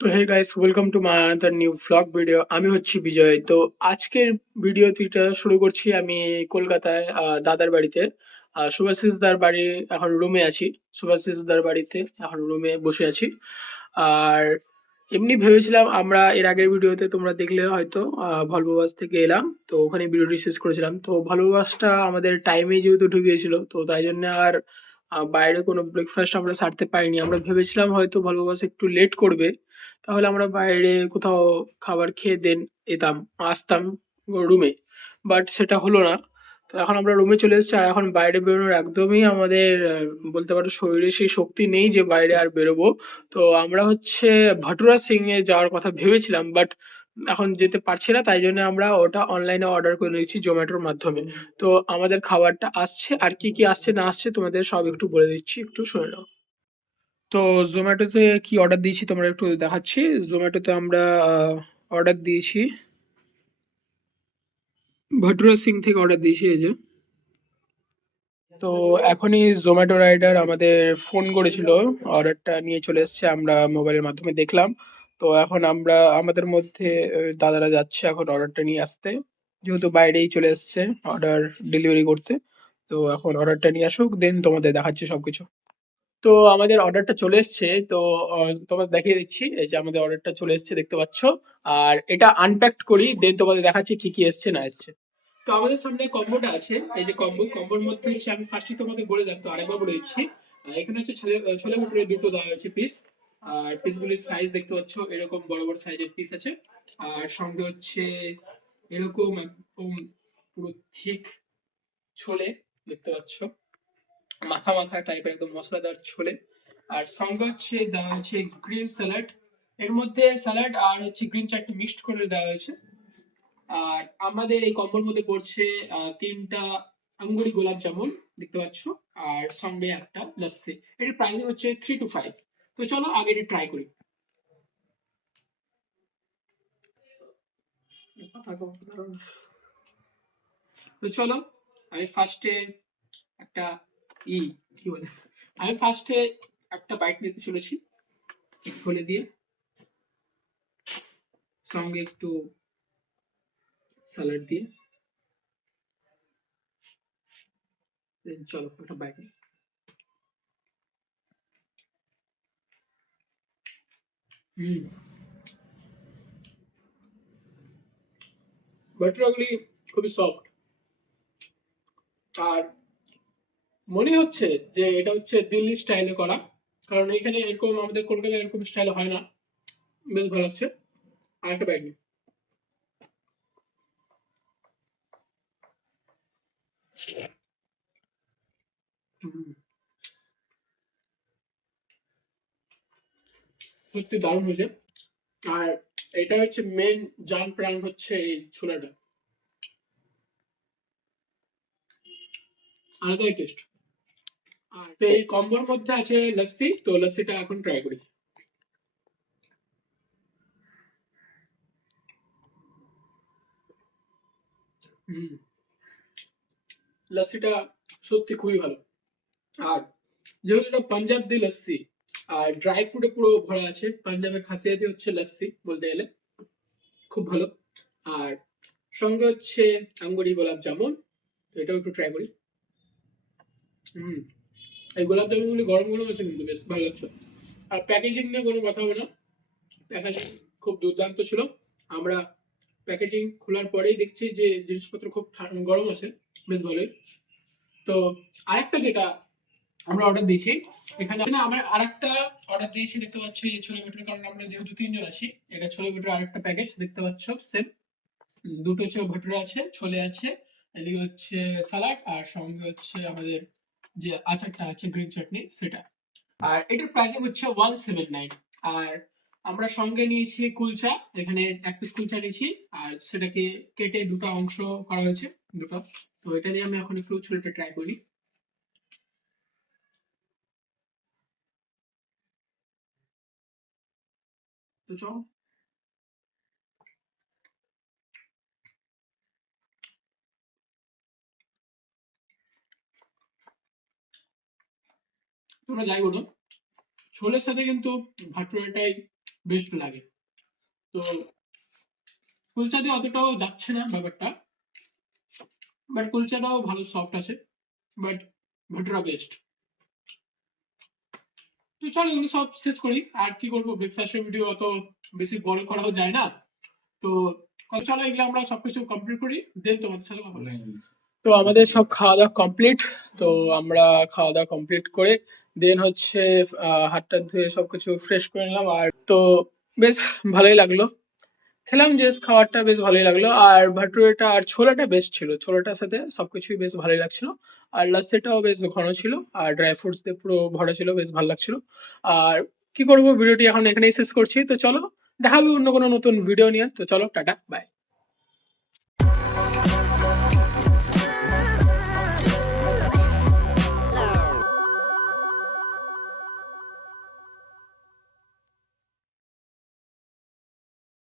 তো hey guys, welcome to my another new vlog video. আমি হচ্ছি বিজয়। তো আজকের ভিডিওটিটা শুরু করছি আমি কলকাতায় দাদার বাড়িতে। শুভাশিস দার বাড়ি এখন রুমে আছি। শুভাশিস দার বাড়িতে এখন রুমে বসে আছি। আর এমনি ভেবেছিলাম আমরা এর আগের ভিডিওতে তোমরা দেখলে হয়তো ভলভো বাস থেকে এলাম, তো ওখানে ভিডিওটি শেষ করেছিলাম। তো ভলভো বাসটা আমাদের টাইমে যেহেতু ঢুকিয়েছিল, তো তাই জন্য আর বাইরে কোনো ব্রেকফাস্ট আমরা সারতে পারিনি। আমরা ভেবেছিলাম হয়তো ভলভো বাস একটু লেট করবে, তাহলে আমরা বাইরে কোথাও খাবার খেয়ে দেন আসতাম রুমে। বাট সেটা হলো না। তো এখন আমরা রুমে চলে এসেছি, আর এখন বাইরে বেরোনোর একদমই আমাদের বলতে পারো শরীরে সেই শক্তি নেই যে বাইরে আর বেরোবো। তো আমরা হচ্ছে ভাটুরা সিং এ যাওয়ার কথা ভেবেছিলাম, বাট এখন যেতে পারছি না, তাই জন্য আমরা ওটা অনলাইনে অর্ডার করে নিয়েছি জোম্যাটোর মাধ্যমে। তো আমাদের খাবারটা আসছে, আর কি কি আসছে না আসছে তোমাদের সব একটু বলে দিচ্ছি, একটু শুনে নাও। তো জোম্যাটোতে কি অর্ডার দিয়েছি তোমরা একটু দেখাচ্ছি। জোম্যাটোতে আমরা অর্ডার দিয়েছি, ভটুরা সিং থেকে অর্ডার দিয়েছি, এই যে। তো এখনই জোম্যাটো রাইডার আমাদের ফোন করেছিল, অর্ডারটা নিয়ে চলে এসেছে, আমরা মোবাইলের মাধ্যমে দেখলাম। তো এখন আমরা আমাদের মধ্যে দাদারা যাচ্ছে এখন অর্ডারটা নিয়ে আসতে, যেহেতু বাইরেই চলে এসেছে অর্ডার ডেলিভারি করতে। তো এখন অর্ডারটা নিয়ে আসুক, দেন তোমাদের দেখাচ্ছি সবকিছু। তো আমাদের অর্ডারটা চলে এসছে। তো তোমাদের দেখিয়ে দিচ্ছি, এই যে আমাদের অর্ডারটা চলে এসছে, দেখতে পাচ্ছ। আর এটা আনপ্যাকড করি, দেন তোমাদের দেখাচ্ছি কি কি এসছে না এসছে। তো আমাদের সামনে কম্বোটা আছে, এই যে কম্বোর মধ্যে হচ্ছে আমি ফার্স্টে তোমাদের বলে রাখতো, আরেকবার বলে দিচ্ছি। এখানে হচ্ছে ছোলে ছোলে ভটুরে দুটো দেওয়া হয়েছে পিস। আর পিসগুলির সাইজ দেখতে পাচ্ছ, এরকম বড় বড় সাইজের পিস আছে। আর সঙ্গে হচ্ছে এরকম একদম পুরো ঠিক ছোলে দেখতে পাচ্ছ, মাখা মাখা টাইপের একদম মশলাদার ছোলে। আর সঙ্গে হচ্ছে দেওয়া হচ্ছে গ্রিন স্যালাড, এর মধ্যে স্যালাড আর হচ্ছে গ্রিন চাটনি মিক্সড করে দেওয়া হয়েছে। আর আমাদের এই কম্বোর মধ্যে পড়ছে তিনটা আঙ্গুরি গোলাপ জামুন দেখতে পাচ্ছ, আর সঙ্গে একটা লস্যি। এটার প্রাইস হচ্ছে 3 to 5। তো চলো আগে এটা ট্রাই করি। তো চলো আমি ফার্স্টে একটা ই কি বলে আমি ফার্স্টে একটা বাইট নিতে চলেছি, খুলে দিয়ে সঙ্গে একটু স্যালাড দিয়ে। চলো একটা বাইট নিই। হুম, বাটারগুলি খুবই সফট। আর মনে হচ্ছে যে এটা হচ্ছে দিল্লি স্টাইলে করা, কারণ এখানে এরকম আমাদের কলকাতায় এরকম স্টাইলে হয় না। বেশ ভালো লাগছে। আর একটা ব্যাগ নিই। হুম, সত্যি দারুণ হয়েছে। আর এটা হচ্ছে মেন জান প্রাণ হচ্ছে এই ছোলাটা, আলাদাই টেস্ট। আর তো এই কম্বোর মধ্যে আছে লস্যি, তো লস্যিটা এখন ট্রাই করি। হুম, লস্যিটা সত্যি খুবই ভালো। আর যেহেতু এটা পাঞ্জাব দি লস্যি, আর ড্রাই ফ্রুটে পুরো ভরা আছে, পাঞ্জাবের খাসিয়াতি হচ্ছে লস্যি বলতে গেলে, খুব ভালো। আর সঙ্গে হচ্ছে আঙ্গুরি গোলাপ জামুন, তো এটাও একটু ট্রাই করি। হুম, এই গোলাপ জামুন গুলি গরম গরম আছে, কিন্তু বেশ ভালো লাগছে। আর প্যাকেজিং নিয়ে কোনো কথা হবে না, প্যাকেজিং খুব দুর্দান্ত ছিল। আমরা প্যাকেজিং খোলার পরেই দেখছি যে জিনিসপত্র খুব গরম আছে, বেশ ভালোই। তো আরেকটা যেটা আমরা অর্ডার দিয়েছি, এখানে আমরা আরেকটা অর্ডার দিয়েছি দেখতে পাচ্ছি, এই ছোলে ভেটুরে, কারণ আমরা যেহেতু তিনজন আছি। এটা ছোলে ভেটুরে আরেকটা প্যাকেজ দেখতে পাচ্ছ, সেম। দুটো হচ্ছে ভটুরে আছে, ছোলে আছে, এদিকে হচ্ছে সালাড, আর সঙ্গে হচ্ছে আমাদের যে আচারটা আছে গ্রিন চাটনি সেটা। আর এটার প্রাইসিং হচ্ছে 179। আর আমরা সঙ্গে নিয়েছি কুলচা, এখানে এক পিস কুলচা নিয়েছি, আর সেটাকে কেটে দুটো অংশ করা হয়েছে, দুটো। তো এটা দিয়ে আমি এখন একটু ছোলেটা ট্রাই করি। তো চল, তোমরা যাই বলো, ছোলের সাথে কিন্তু ভাটুরাটাই বেস্ট লাগে। তো কুলচা দিয়ে অতটাও যাচ্ছে না ব্যাপারটা, বাট কুলচাটাও ভালো সফট আছে, বাট ভুট্টা বেস্ট। তো চলো এগুলো সব শেষ করি, আর কি করবো, ব্রেকফাস্টের ভিডিও অত বেশি বড় করাও যায় না। তো চলো এগুলো আমরা সবকিছু কমপ্লিট করি, দেন তোমাদের সাথে কথা বলি। তো আমাদের সব খাওয়া দাওয়া কমপ্লিট। তো আমরা খাওয়া দাওয়া কমপ্লিট করে দেন হচ্ছে হাত টাত ধুয়ে সবকিছু ফ্রেশ করে নিলাম। আর তো বেশ ভালোই লাগলো, খেলাম যে খাবারটা বেশ ভালোই লাগলো। আর ভাটুরেটা আর ছোলাটা বেশ ছিল, ছোলাটার সাথে সবকিছুই বেশ ভালোই লাগছিল। আর লাচ্ছিটাও বেশ ঘন ছিল, আর ড্রাই ফ্রুটস দিয়ে পুরো ভরা ছিল, বেশ ভালো লাগছিল। আর কি করবো, ভিডিওটি এখন এখানেই শেষ করছি। তো চলো দেখা হবে অন্য কোনো নতুন ভিডিও নিয়ে। তো চলো টাটা বাই।